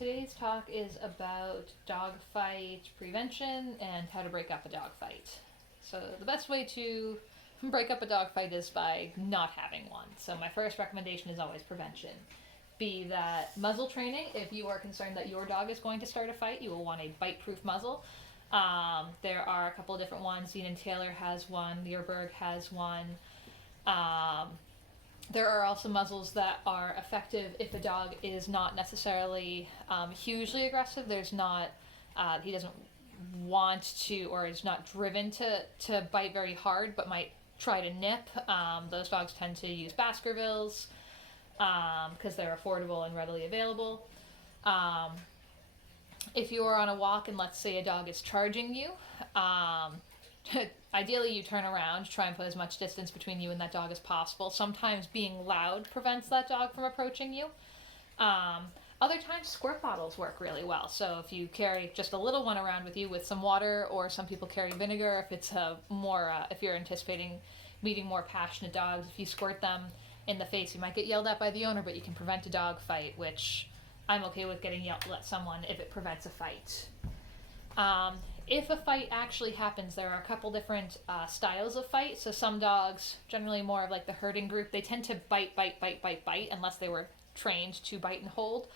Today's talk is about dog fight prevention and how to break up a dog fight. So the best way to break up a dog fight is by not having one. So my first recommendation is always prevention. Be that muzzle training. If you are concerned that your dog is going to start a fight, you will want a bite-proof muzzle. There are a couple of different ones. Dean and Taylor has one. Learberg has one. There are also muzzles that are effective if a dog is not necessarily hugely aggressive. There's not, he doesn't want to or is not driven to bite very hard, but might try to nip. Those dogs tend to use Baskervilles because they're affordable and readily available. If you are on a walk and let's say a dog is charging you, ideally you turn around, try and put as much distance between you and that dog as possible. Sometimes being loud prevents that dog from approaching you. Other times squirt bottles work really well. So if you carry just a little one around with you with some water, or some people carry vinegar if it's if you're anticipating meeting more passionate dogs, if you squirt them in the face, you might get yelled at by the owner, but you can prevent a dog fight, which I'm okay with getting yelled at someone if it prevents a fight. If a fight actually happens, there are a couple different styles of fight. So some dogs, generally more of like the herding group, they tend to bite unless they were trained to bite and hold.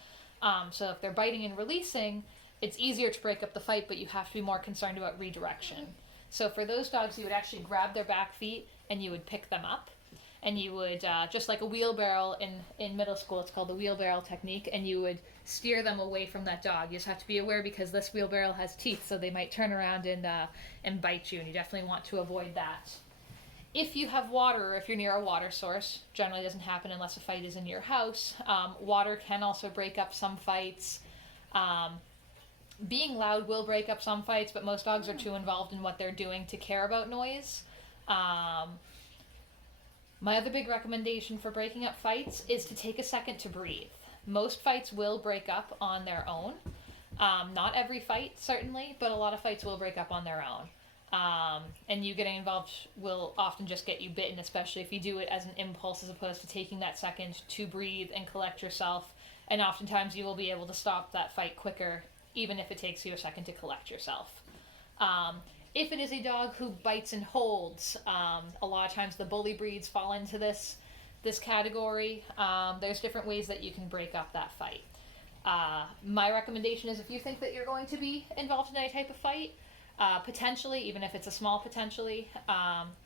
So if they're biting and releasing, it's easier to break up the fight, but you have to be more concerned about redirection. So for those dogs, you would actually grab their back feet and you would pick them up. And you would, just like a wheelbarrow in middle school, it's called the wheelbarrow technique, and you would steer them away from that dog. You just have to be aware because this wheelbarrow has teeth, so they might turn around and bite you, and you definitely want to avoid that. If you have water, or if you're near a water source, generally doesn't happen unless a fight is in your house, water can also break up some fights. Being loud will break up some fights, but most dogs are too involved in what they're doing to care about noise. My other big recommendation for breaking up fights is to take a second to breathe. Most fights will break up on their own. Not every fight, certainly, but a lot of fights will break up on their own. And you getting involved will often just get you bitten, especially if you do it as an impulse as opposed to taking that second to breathe and collect yourself. And oftentimes you will be able to stop that fight quicker, even if it takes you a second to collect yourself. If it is a dog who bites and holds, a lot of times the bully breeds fall into this category. There's different ways that you can break up that fight. My recommendation is if you think that you're going to be involved in any type of fight, potentially, even if it's a small potentially,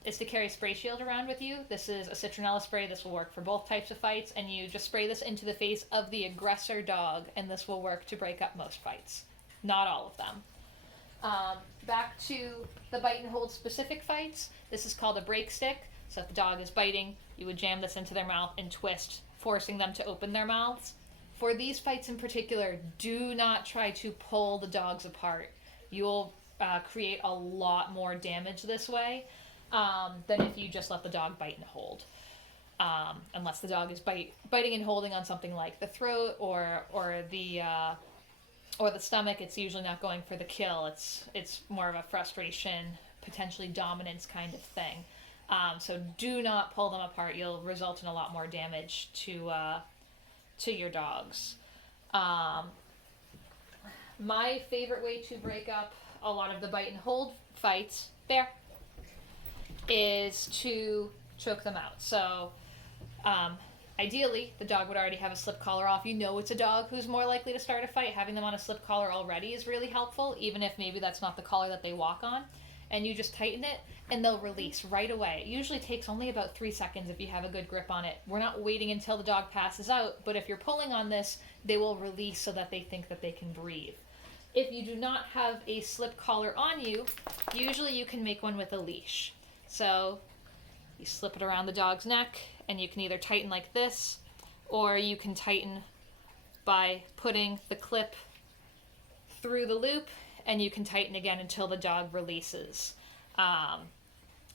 is to carry a spray shield around with you. This is a citronella spray. This will work for both types of fights, and you just spray this into the face of the aggressor dog, and this will work to break up most fights. Not all of them. Back to the bite and hold specific fights. This is called a break stick. So if the dog is biting, you would jam this into their mouth and twist, forcing them to open their mouths. For these fights in particular, do not try to pull the dogs apart. You'll create a lot more damage this way than if you just let the dog bite and hold. Unless the dog is biting and holding on something like the throat or the stomach, it's usually not going for the kill. It's more of a frustration, potentially dominance kind of thing. So do not pull them apart. You'll result in a lot more damage to your dogs. My favorite way to break up a lot of the bite and hold fights, is to choke them out. So ideally, the dog would already have a slip collar off. You know it's a dog who's more likely to start a fight. Having them on a slip collar already is really helpful, even if maybe that's not the collar that they walk on. And you just tighten it, and they'll release right away. It usually takes only about 3 seconds if you have a good grip on it. We're not waiting until the dog passes out, but if you're pulling on this, they will release so that they think that they can breathe. If you do not have a slip collar on you, usually you can make one with a leash. So you slip it around the dog's neck, and you can either tighten like this, or you can tighten by putting the clip through the loop, and you can tighten again until the dog releases.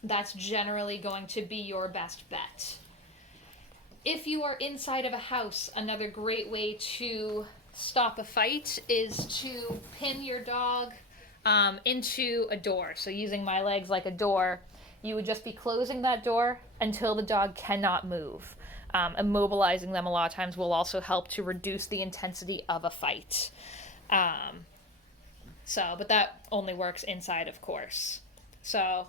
That's generally going to be your best bet. If you are inside of a house, another great way to stop a fight is to pin your dog into a door. So using my legs like a door, you would just be closing that door until the dog cannot move. Immobilizing them a lot of times will also help to reduce the intensity of a fight. But that only works inside, of course. So,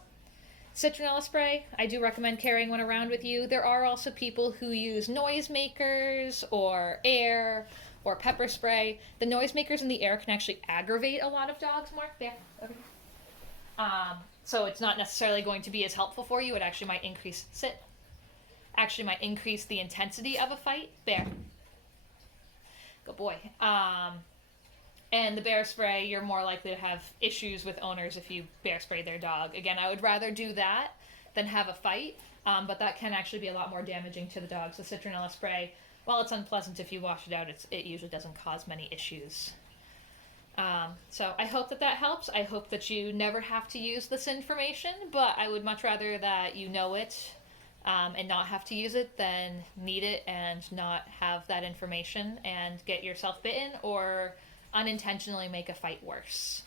citronella spray, I do recommend carrying one around with you. There are also people who use noisemakers or air or pepper spray. The noisemakers in the air can actually aggravate a lot of dogs. Mark, there. Okay. So it's not necessarily going to be as helpful for you. It actually might increase the intensity of a fight. Bear. Good boy. And the bear spray, you're more likely to have issues with owners if you bear spray their dog. Again, I would rather do that than have a fight, but that can actually be a lot more damaging to the dogs. The citronella spray, while it's unpleasant if you wash it out, it usually doesn't cause many issues. So I hope that helps. I hope that you never have to use this information, but I would much rather that you know it and not have to use it than need it and not have that information and get yourself bitten or unintentionally make a fight worse.